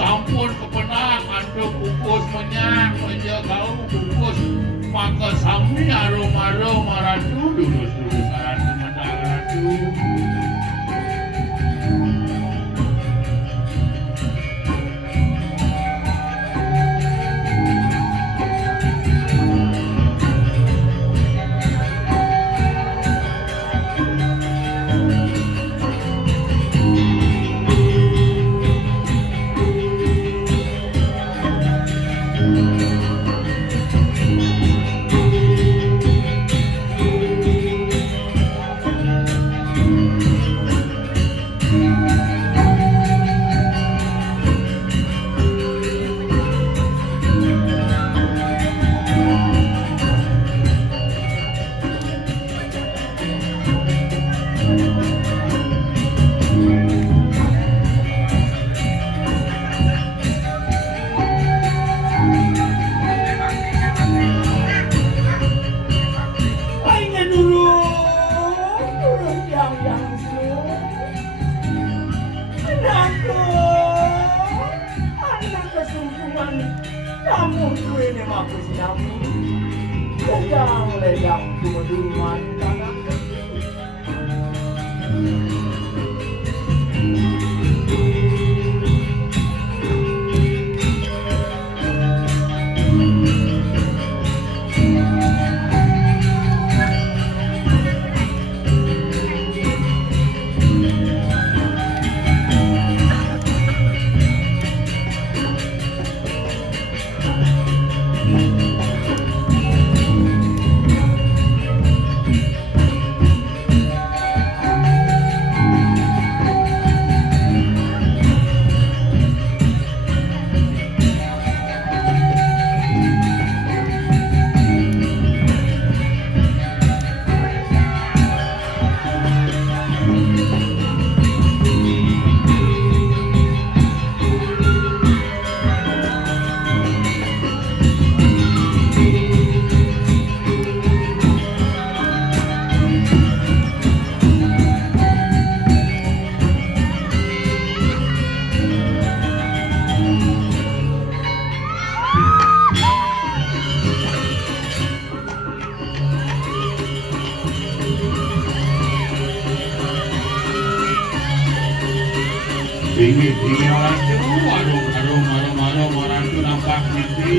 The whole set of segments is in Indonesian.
Sampun kepenakan kukus menyak menjagau kukus maka sami aroma ratu dulus aratu ratu. Ini orang itu, aduh, orang itu nampak nanti.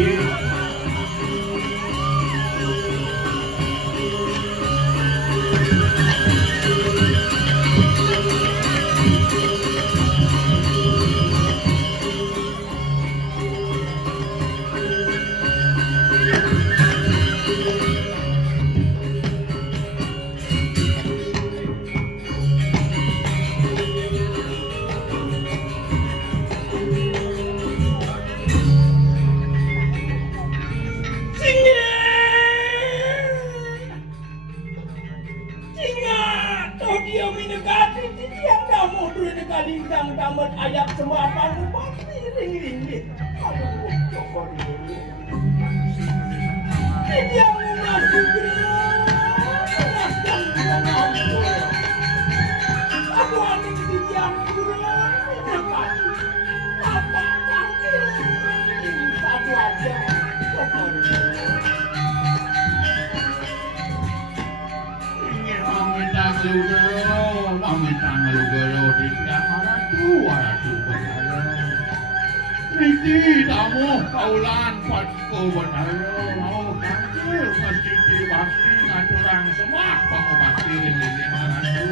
Niki tamu kaulan patko banaro mau tangkir masjid bakti ngaturang semua pengobati lili maratu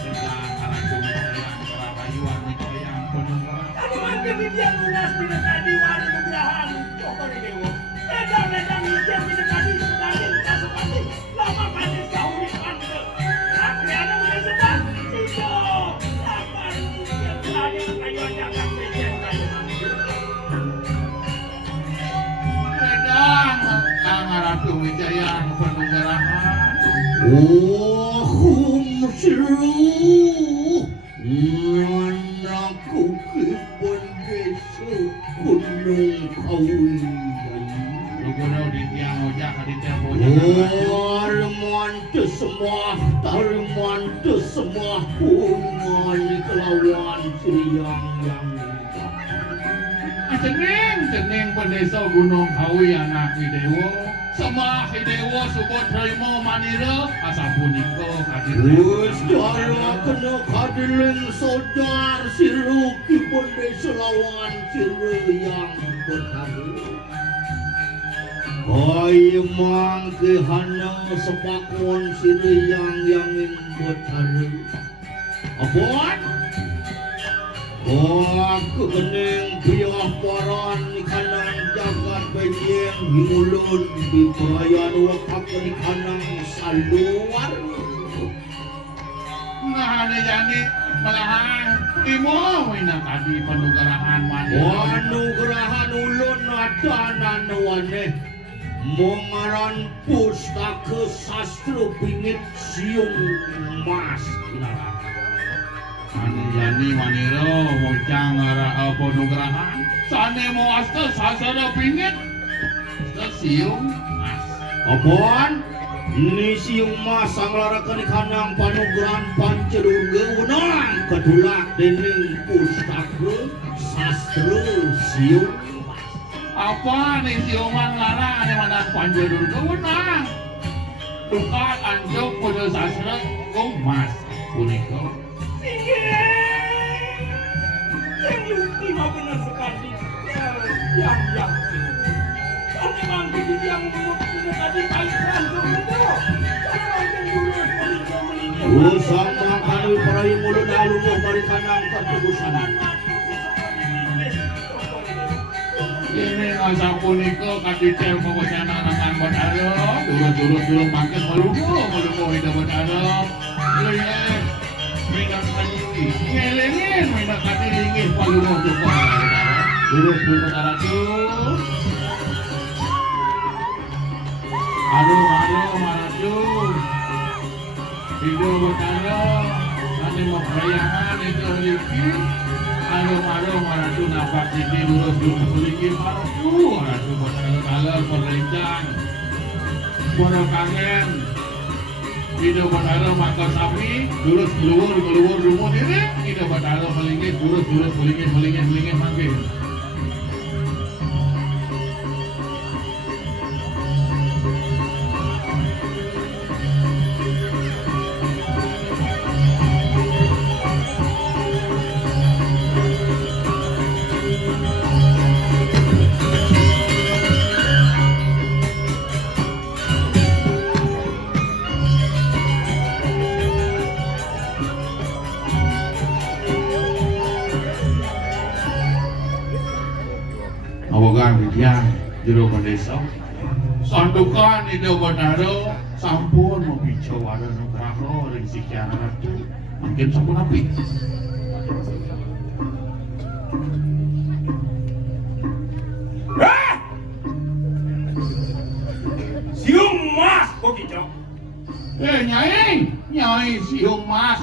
sedang karatu yang kerapayuan yang penunggang aduan kebidian lunas bila tadi wali nugrahan pokoknya dewa ledang hijau bila tadi sedangin kasupati lama pandai jauhi anda rakyatnya mulai sedang sido lama Wahum siru Nanaku kipun desa gunung kawi Lugurau di tiang ojak di tiang ojak Tariman semua Hungani kelawan siriang yang Ceneng pendesa gunung kawi anak Hidewo Semua Hidewo subot Rimo manira asapunika kadiring Ustara kena kadiring sojar siru kipun desa lawan siru yang berharu Mang kehanang sepakon siru yang berharu Abon Aku kening biah paran ikanang jagat bejeng himulun di perayaan wakak ikanang saluar. Nah, jani malahan imo minang kadi panugarahan manira. Panugarahan ulun adanan wane mongaran pustaka sastra bingit siung mas kinaran. Anjani manira mocang ara ponugrahan sane mo asta sasara pingit siung mas apaan ni siung mas sanglarakan ikanang panugrahan pancedurga wenang kedulak dening pustaka sastra siung mas apa ni siuman larang ane mana pancedurga wenang tukar anjok pada sastra kong mas punika yang ultima benar sekali yang karena mangkuk yang menurut tadi kali langsung itu karena yang dulu meninggal usang makalu perai mulut dalu mo barikanang ketebusan ini ngasa punika kaditel pokoknya anak-anak badaro turut-turut makin melupo hidup badaro lihat minat kanyi ngelengin minat kati dingin palumo juga turut badaro aduh maraju hidup badaro nanti mau bayangan itu lagi aduh maraju nafas ini lurus lagi maraju badaro perlencang bodoh kangen Ida badara maka sapi lurus keluar rumah diri Ida badara melingit lurus melingit makin awagan ya jero desa sandukan ida badara sampun membicara wada nugraha ring sikian ratu mungkin sampun api siung mas kok gitu nyai siung mas